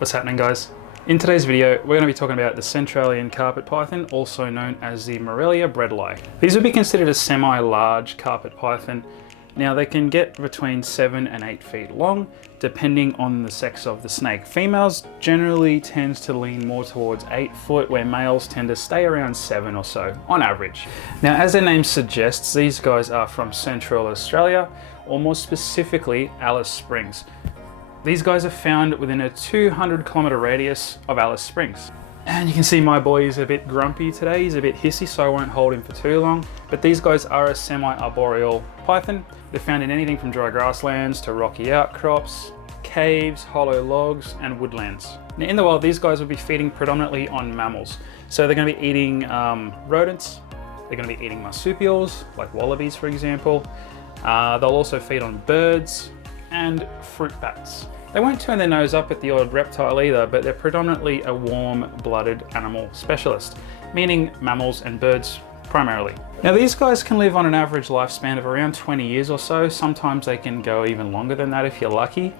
What's happening, guys? In today's video, we're going to be talking about the Centralian carpet python, also known as the Morelia breadlie. These would be considered a semi-large carpet python. Now they can get between 7 and 8 feet long, depending on the sex of the snake. Females generally tends to lean more towards 8 foot, where males tend to stay around 7 or so, on average. Now, as their name suggests, these guys are from Central Australia, or more specifically, Alice Springs. These guys are found within a 200-kilometer radius of Alice Springs. And you can see my boy is a bit grumpy today. He's a bit hissy, so I won't hold him for too long. But these guys are a semi-arboreal python. They're found in anything from dry grasslands to rocky outcrops, caves, hollow logs, and woodlands. Now, in the wild, these guys will be feeding predominantly on mammals. So they're going to be eating rodents. They're going to be eating marsupials, like wallabies, for example. They'll also feed on birds and fruit bats. They won't turn their nose up at the odd reptile either, but they're predominantly a warm-blooded animal specialist, meaning mammals and birds primarily. Now, these guys can live on an average lifespan of around 20 years or so. Sometimes they can go even longer than that if you're lucky.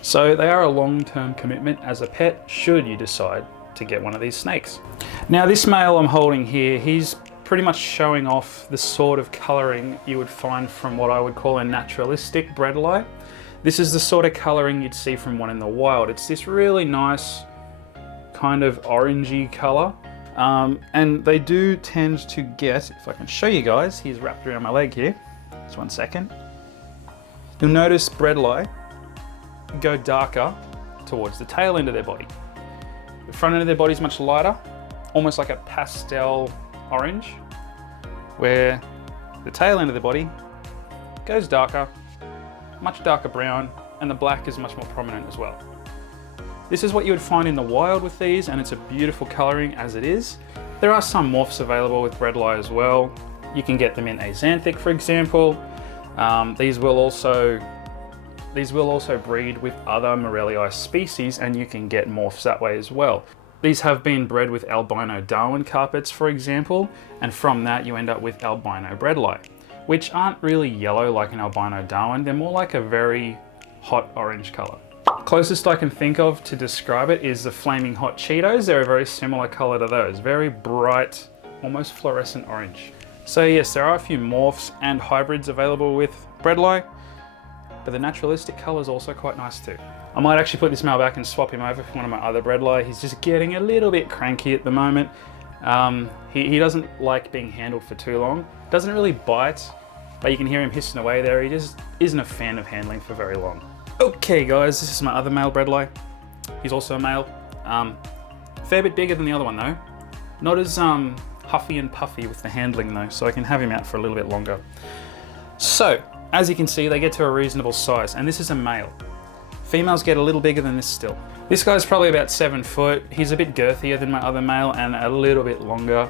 So they are a long-term commitment as a pet, should you decide to get one of these snakes. Now, this male I'm holding here, he's pretty much showing off the sort of coloring you would find from what I would call a naturalistic breadlie. This is the sort of coloring you'd see from one in the wild. It's this really nice kind of orangey color. And they do tend to get, if I can show you guys, he's wrapped around my leg here. Just one second. You'll notice breadlie go darker towards the tail end of their body. The front end of their body is much lighter, almost like a pastel orange, where the tail end of the body goes darker, much darker brown, and the black is much more prominent as well. This is what you would find in the wild with these, and it's a beautiful coloring as it is. There are some morphs available with breadlie as well. You can get them in axanthic, for example. These will also breed with other Morelii species, and you can get morphs that way as well. These have been bred with albino Darwin carpets, for example, and from that you end up with albino breadlie, which aren't really yellow like an albino Darwin. They're more like a very hot orange color. Closest I can think of to describe it is the flaming hot Cheetos. They're a very similar color to those, very bright, almost fluorescent orange. So yes, there are a few morphs and hybrids available with breadlie, but the naturalistic color is also quite nice too. I might actually put this male back and swap him over for one of my other breadlie. He's just getting a little bit cranky at the moment. He doesn't like being handled for too long. Doesn't really bite, but you can hear him hissing away there. He just isn't a fan of handling for very long. Okay guys, this is my other male breadlie. He's also a male. Fair bit bigger than the other one though. Not as huffy and puffy with the handling though, so I can have him out for a little bit longer. So, as you can see, they get to a reasonable size, and this is a male. Females get a little bigger than this still. This guy's probably about 7 foot. He's a bit girthier than my other male and a little bit longer.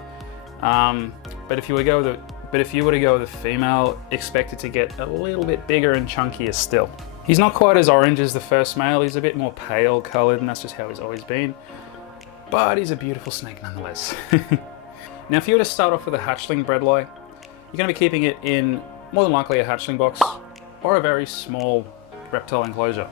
But if you were to go with a female, expect it to get a little bit bigger and chunkier still. He's not quite as orange as the first male. He's a bit more pale colored, and that's just how he's always been. But he's a beautiful snake nonetheless. Now, if you were to start off with a hatchling breadlie, you're going to be keeping it in more than likely a hatchling box or a very small reptile enclosure.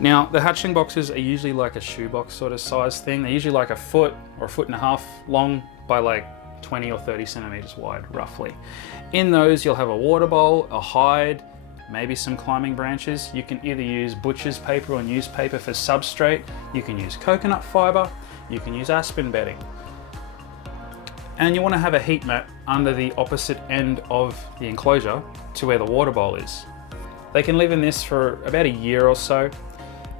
Now, the hatchling boxes are usually like a shoebox sort of size thing. They're usually like a foot or a 1.5 feet long by like 20 or 30 centimeters wide, roughly. In those, you'll have a water bowl, a hide, maybe some climbing branches. You can either use butcher's paper or newspaper for substrate. You can use coconut fiber. You can use aspen bedding. And you want to have a heat mat under the opposite end of the enclosure to where the water bowl is. They can live in this for about a year or so,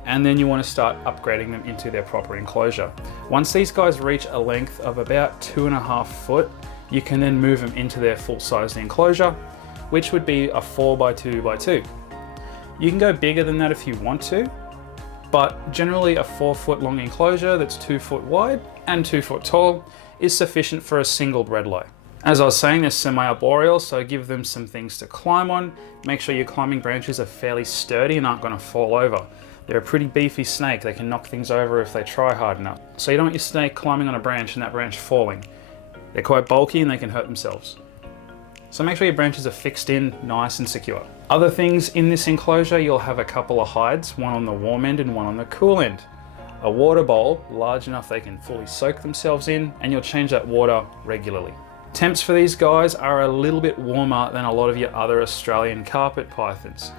and then you want to start upgrading them into their proper enclosure. Once these guys reach a length of about 2.5 foot, you can then move them into their full-sized enclosure, which would be a 4x2x2. You can go bigger than that if you want to, but generally a 4 foot long enclosure that's 2 foot wide and 2 foot tall is sufficient for a single breadlie. As I was saying, they're semi-arboreal, so give them some things to climb on. Make sure your climbing branches are fairly sturdy and aren't going to fall over. They're a pretty beefy snake. They can knock things over if they try hard enough. So you don't want your snake climbing on a branch and that branch falling. They're quite bulky and they can hurt themselves. So make sure your branches are fixed in nice and secure. Other things in this enclosure, you'll have a couple of hides, one on the warm end and one on the cool end. a water bowl large enough they can fully soak themselves in, and you'll change that water regularly. Temps for these guys are a little bit warmer than a lot of your other Australian carpet pythons.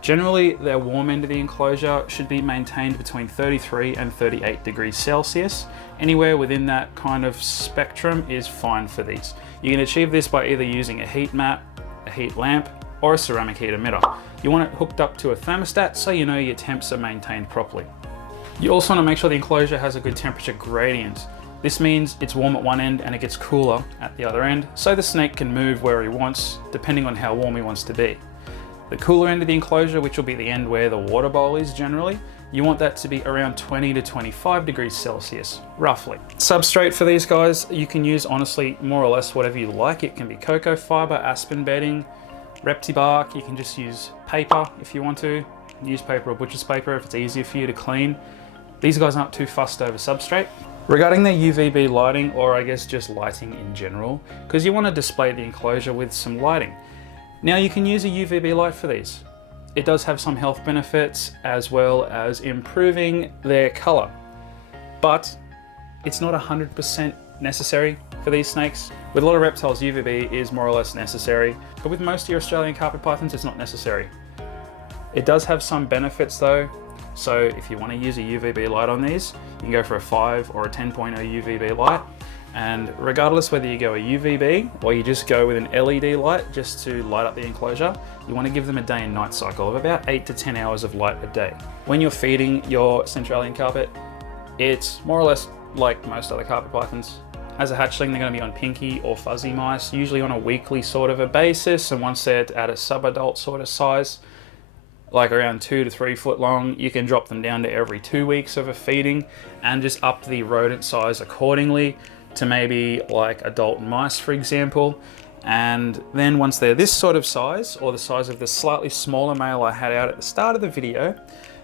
Generally, their warm end of the enclosure should be maintained between 33 and 38 degrees Celsius. Anywhere within that kind of spectrum is fine for these. You can achieve this by either using a heat mat, a heat lamp, or a ceramic heat emitter. You want it hooked up to a thermostat so you know your temps are maintained properly. You also want to make sure the enclosure has a good temperature gradient. This means it's warm at one end and it gets cooler at the other end, so the snake can move where he wants, depending on how warm he wants to be. The cooler end of the enclosure, which will be the end where the water bowl is generally, you want that to be around 20 to 25 degrees Celsius, roughly. Substrate for these guys, you can use honestly more or less whatever you like. It can be cocoa fiber, aspen bedding, repti bark. You can just use paper if you want to. Newspaper or butcher's paper if it's easier for you to clean. These guys aren't too fussed over substrate. Regarding their UVB lighting, or I guess just lighting in general, because you want to display the enclosure with some lighting. Now you can use a UVB light for these. It does have some health benefits as well as improving their color, but it's not 100% necessary for these snakes. With a lot of reptiles, UVB is more or less necessary, but with most of your Australian carpet pythons, it's not necessary. It does have some benefits though. So if you want to use a UVB light on these, you can go for a 5 or a 10.0 UVB light. And regardless whether you go a UVB or you just go with an LED light just to light up the enclosure, you want to give them a day and night cycle of about 8 to 10 hours of light a day. When you're feeding your Centralian carpet, it's more or less like most other carpet pythons. As a hatchling, they're going to be on pinky or fuzzy mice, usually on a weekly sort of a basis, and once they're at a sub-adult sort of size, like around 2 to 3 foot long, you can drop them down to every 2 weeks of a feeding and just up the rodent size accordingly to maybe like adult mice, for example. And then once they're this sort of size, or the size of the slightly smaller male I had out at the start of the video,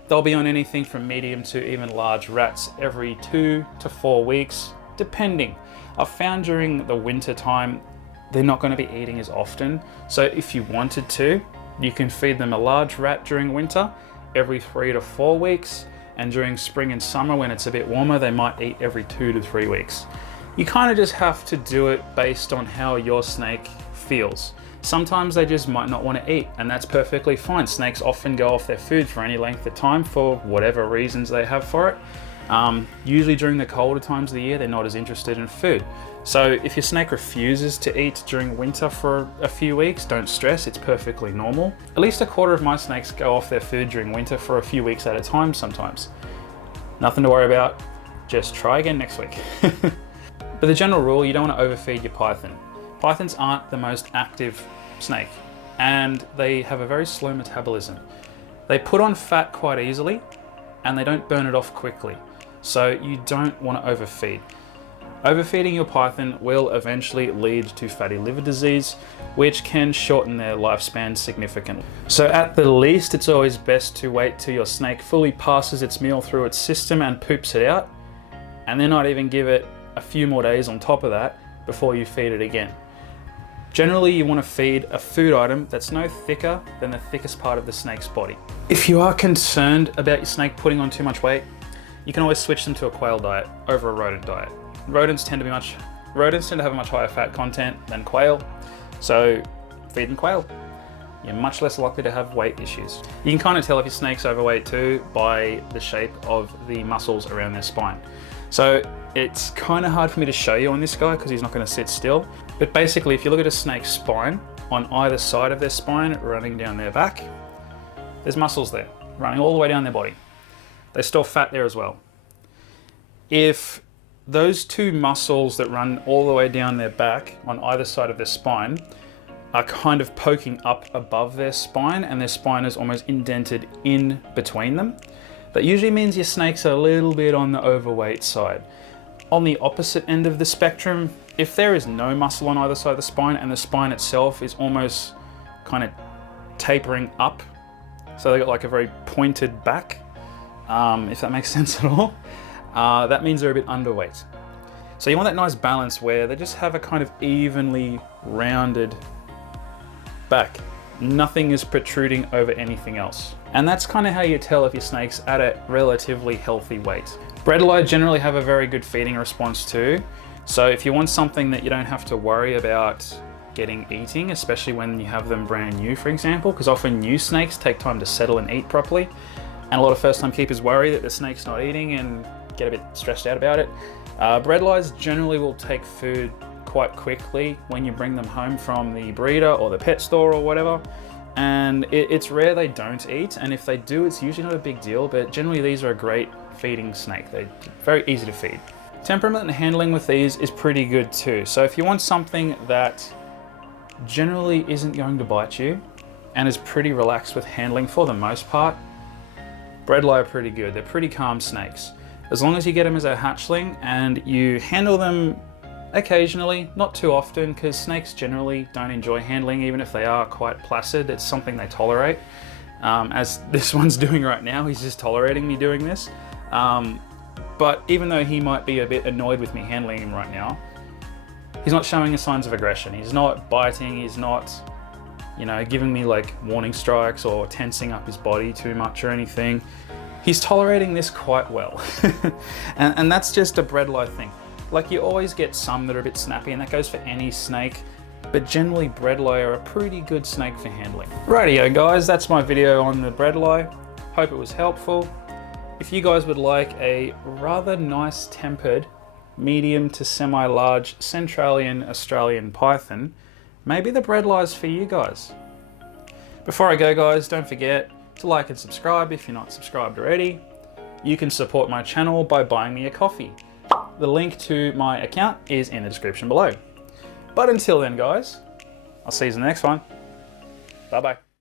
they'll be on anything from medium to even large rats every 2 to 4 weeks, depending. I've found during the winter time, they're not going to be eating as often. So if you wanted to, you can feed them a large rat during winter every 3 to 4 weeks. And during spring and summer, when it's a bit warmer, they might eat every 2 to 3 weeks. You kind of just have to do it based on how your snake feels. Sometimes they just might not want to eat, and that's perfectly fine. Snakes often go off their food for any length of time for whatever reasons they have for it. Usually during the colder times of the year, they're not as interested in food. So if your snake refuses to eat during winter for a few weeks, don't stress, it's perfectly normal. At least a quarter of my snakes go off their food during winter for a few weeks at a time sometimes. Nothing to worry about, just try again next week. But the general rule, you don't want to overfeed your python. Pythons aren't the most active snake, and they have a very slow metabolism. They put on fat quite easily, and they don't burn it off quickly. So you don't want to overfeed. Overfeeding your python will eventually lead to fatty liver disease, which can shorten their lifespan significantly. So at the least, it's always best to wait till your snake fully passes its meal through its system and poops it out, and then not even give it a few more days on top of that before you feed it again. Generally, you want to feed a food item that's no thicker than the thickest part of the snake's body. If you are concerned about your snake putting on too much weight, you can always switch them to a quail diet over a rodent diet. Rodents tend to have a much higher fat content than quail, so feed them quail. You're much less likely to have weight issues. You can kind of tell if your snake's overweight too by the shape of the muscles around their spine. So it's kind of hard for me to show you on this guy because he's not going to sit still. But basically, if you look at a snake's spine, on either side of their spine, running down their back, there's muscles there, running all the way down their body. They store fat there as well. If those two muscles that run all the way down their back on either side of their spine are kind of poking up above their spine, and their spine is almost indented in between them, that usually means your snake's a little bit on the overweight side. On the opposite end of the spectrum, if there is no muscle on either side of the spine and the spine itself is almost kind of tapering up, so they got like a very pointed back, if that makes sense at all, that means they're a bit underweight. So you want that nice balance where they just have a kind of evenly rounded back. Nothing is protruding over anything else. And that's kind of how you tell if your snake's at a relatively healthy weight. Bredli generally have a very good feeding response too. So if you want something that you don't have to worry about eating, especially when you have them brand new, for example, because often new snakes take time to settle and eat properly. And a lot of first-time keepers worry that the snake's not eating and get a bit stressed out about it. Bredlis generally will take food quite quickly when you bring them home from the breeder or the pet store or whatever. And it's rare they don't eat, and if they do, it's usually not a big deal, but generally these are a great feeding snake. They're very easy to feed. Temperament and handling with these is pretty good too. So if you want something that generally isn't going to bite you and is pretty relaxed with handling for the most part, Bredli are pretty good. They're pretty calm snakes. As long as you get them as a hatchling and you handle them occasionally, not too often, because snakes generally don't enjoy handling even if they are quite placid. It's something they tolerate. As this one's doing right now, he's just tolerating me doing this. But even though he might be a bit annoyed with me handling him right now, he's not showing us signs of aggression. He's not biting, he's not, you know, giving me like warning strikes or tensing up his body too much or anything. He's tolerating this quite well. and that's just a Bredli thing. Like, you always get some that are a bit snappy, and that goes for any snake, but generally Bredli are a pretty good snake for handling. Rightio guys, that's my video on the Bredli. Hope it was helpful. If you guys would like a rather nice tempered, medium to semi-large Centralian Australian python, maybe the Bredli is for you guys. Before I go guys, don't forget to like and subscribe if you're not subscribed already. You can support my channel by buying me a coffee. The link to my account is in the description below. But until then guys, I'll see you in the next one. Bye bye.